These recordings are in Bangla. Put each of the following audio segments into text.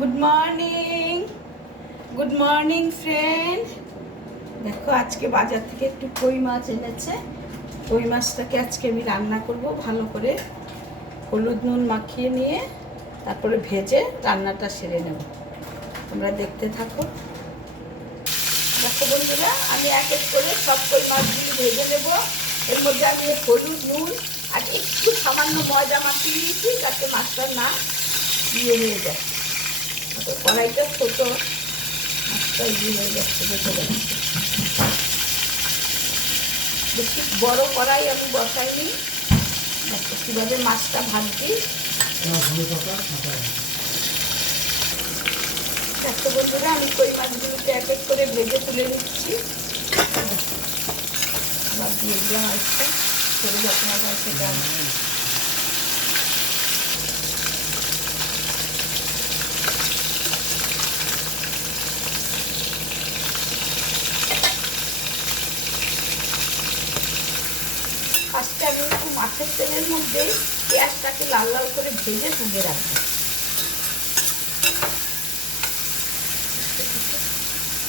Good morning, good morning friend. দেখো আজকে বাজার থেকে একটু কই মাছ এনেছে। কই মাছটাকে আজকে আমি রান্না করব ভালো করে, হলুদ নুন মাখিয়ে নিয়ে তারপরে ভেজে রান্নাটা সেরে নেব। তোমরা দেখতে থাকো। দেখো বন্ধুরা, আমি এক এক করে সব কই মাছগুলি ভেজে নেব। এর মধ্যে আমি হলুদ নুন আর একটু সামান্য ময়দা মাখিয়ে দিয়েছি যাতে মাছটা না ইয়ে হয়ে যায়। কড়াইটা ছোট, মাছটা ইয়ে হয়ে যাচ্ছে, বেঁচে যাচ্ছে। বেশি বড় কড়াই আমি বসাইনি। দেখো কীভাবে মাছটা ভাজছি। দেখো বন্ধুরা, আমি কই মাছগুলোকে এক এক করে ভেজে তুলে নিচ্ছি। আবার দিয়ে দিলাম মাছটা ছেড়ে যখন আবার সেটা ফার্স্টে আমি একটু মাছের তেলের মধ্যে পেঁয়াজটাকে লাল লাল করে ভেজে তুলে রাখবো।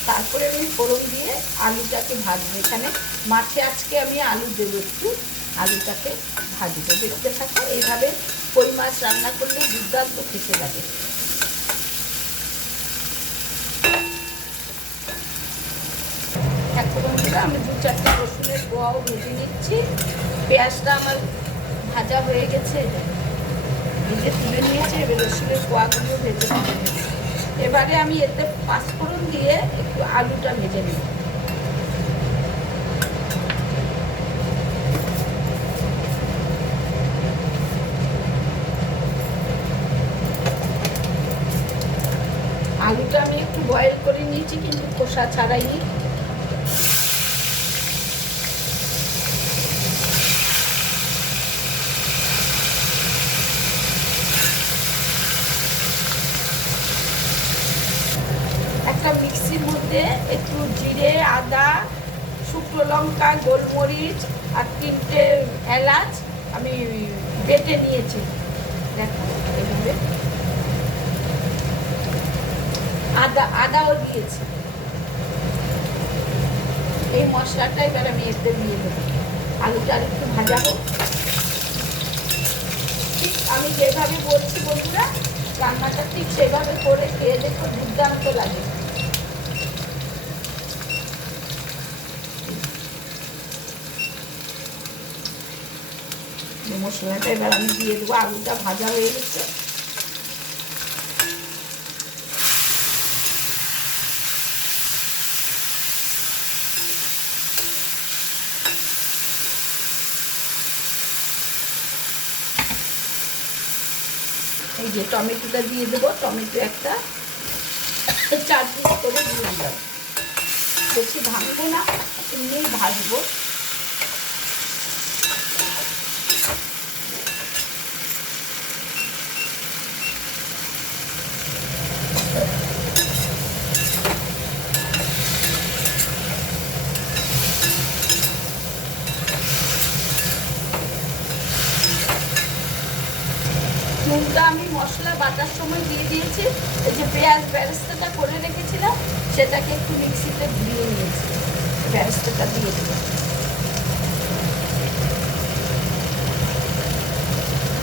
তারপরে আমি ফোড়ন দিয়ে আলুটাকে ভাজবো। এখানে মাছে আজকে আমি আলু দেবো, একটু আলুটাকে ভাজবো। দেখতে থাকো। এইভাবে কই মাছ রান্না করলে দুর্দান্ত খেতে লাগে। দেখো বন্ধুরা, আমি 2-4টে রসুনের কোয়াও ভেজে নিচ্ছি। পেঁয়াজটা আমার ভাজা হয়ে গেছে, ভেজে তুলে নিয়েছি। এবার রসুনের কোয়াগুলো ভেজে তুলে নিয়েছি। এবারে আমি এতে পাঁচফোড়ন দিয়ে একটু আলুটা ভেজে নিই। আলুটা আমি একটু বয়েল করে নিয়েছি, কিন্তু খোসা ছাড়াইনি। একটা মিক্সির মধ্যে একটু জিরে, আদা, শুকনো লঙ্কা, গোলমরিচ আর 3টে এলাচ আমি বেটে নিয়েছি। দেখো এইভাবে আদাও দিয়েছি। এই মশলাটা এবার আমি এতে দিয়ে দেবো। আলুটা আর একটু ভাজা হোক। ঠিক আমি যেভাবে বলছি বন্ধুরা, রান্নাটা ঠিক সেভাবে করে খেয়ে দেখো, দুর্দান্ত লাগে। মশলাটা এবার আমি দিয়ে দেবো। আলুটা ভাজা হয়ে গেছে। এই যে টমেটোটা দিয়ে দেবো। টমেটো একটা 4 পিস করে দিয়ে দিলাম। বেশি ভাঙবো না, এমনিই ভাজবো। নুনটা আমি মশলা বাটার সময় দিয়ে দিয়েছি। এই যে পেঁয়াজ বেরেস্তাটা করে রেখেছিলাম, সেটাকে একটু মিক্সিতে ধুয়ে নিয়েছি। বেরেস্তাটা দিয়ে দিলাম।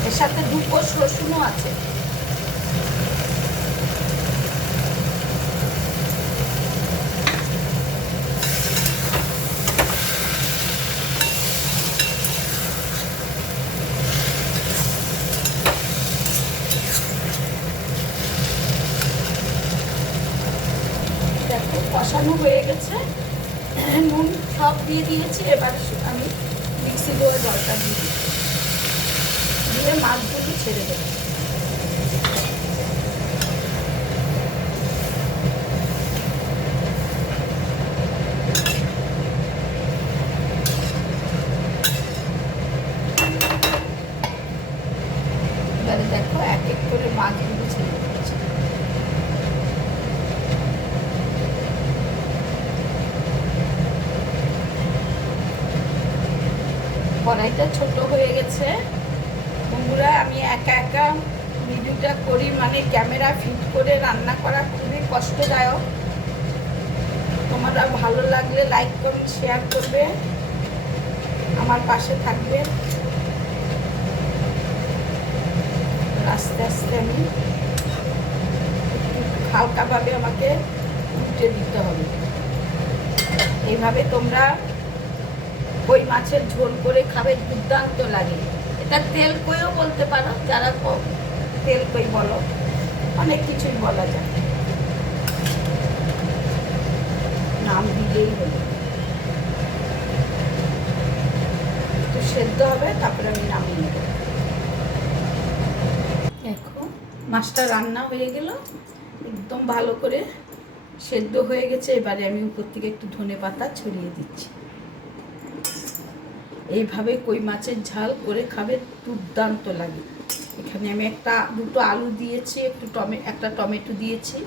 এর সাথে 2 কোষ রসুনও আছে। দেখো কষানো হয়ে গেছে, নুন সব দিয়ে দিয়েছি। এবার আমি মিক্সি ধোয়া জলটা দিয়ে দিয়ে মাছগুলো ছেড়ে দেবো। এবারে দেখো এক এক করে মাছগুলো ছেড়ে দিচ্ছি। কড়াইটা ছোট হয়ে গেছে বন্ধুরা। আমি একা একা মিডিয়াম রেসিপিটা করি মানে ক্যামেরা ফিট করে রান্না করা খুবই কষ্টদায়ক। তোমরা ভালো লাগলে লাইক কমেন্ট শেয়ার করবে, আমার পাশে থাকবে। আস্তে আস্তে আমি হালকাভাবে আমাকে উল্টে দিতে হবে। এইভাবে তোমরা কই মাছের ঝোল করে খাবে, দুর্দান্ত লাগে। এটা তেল কইও বলতে পারো, যারা তেল কই বলো, অনেক কিছুই বলা যায়, নাম দিলেই হলো। একটু সেদ্ধ হবে, তারপরে আমি নামিয়ে নেব। দেখো মাছটা রান্না হয়ে গেল, একদম ভালো করে সেদ্ধ হয়ে গেছে। এবারে আমি উপর থেকে একটু ধনেপাতা ছড়িয়ে দিচ্ছি। এইভাবে কই মাছের ঝাল করে খাবে, দুর্দান্ত লাগে। এখানে আমি দুটো আলু দিয়েছি, একটা টমেটো দিয়েছি।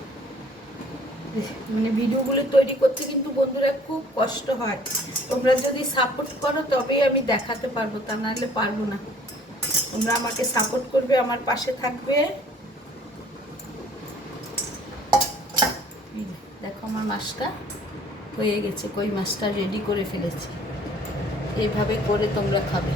মানে ভিডিওগুলো তৈরি করতে কিন্তু বন্ধুরা খুব কষ্ট হয়। তোমরা যদি সাপোর্ট করো তবেই আমি দেখাতে পারবো, তা নাহলে পারবো না। তোমরা আমাকে সাপোর্ট করবে, আমার পাশে থাকবে। দেখো আমার মাছটা হয়ে গেছে, কই মাছটা রেডি করে ফেলেছি। এইভাবে করে তোমরা খাবে।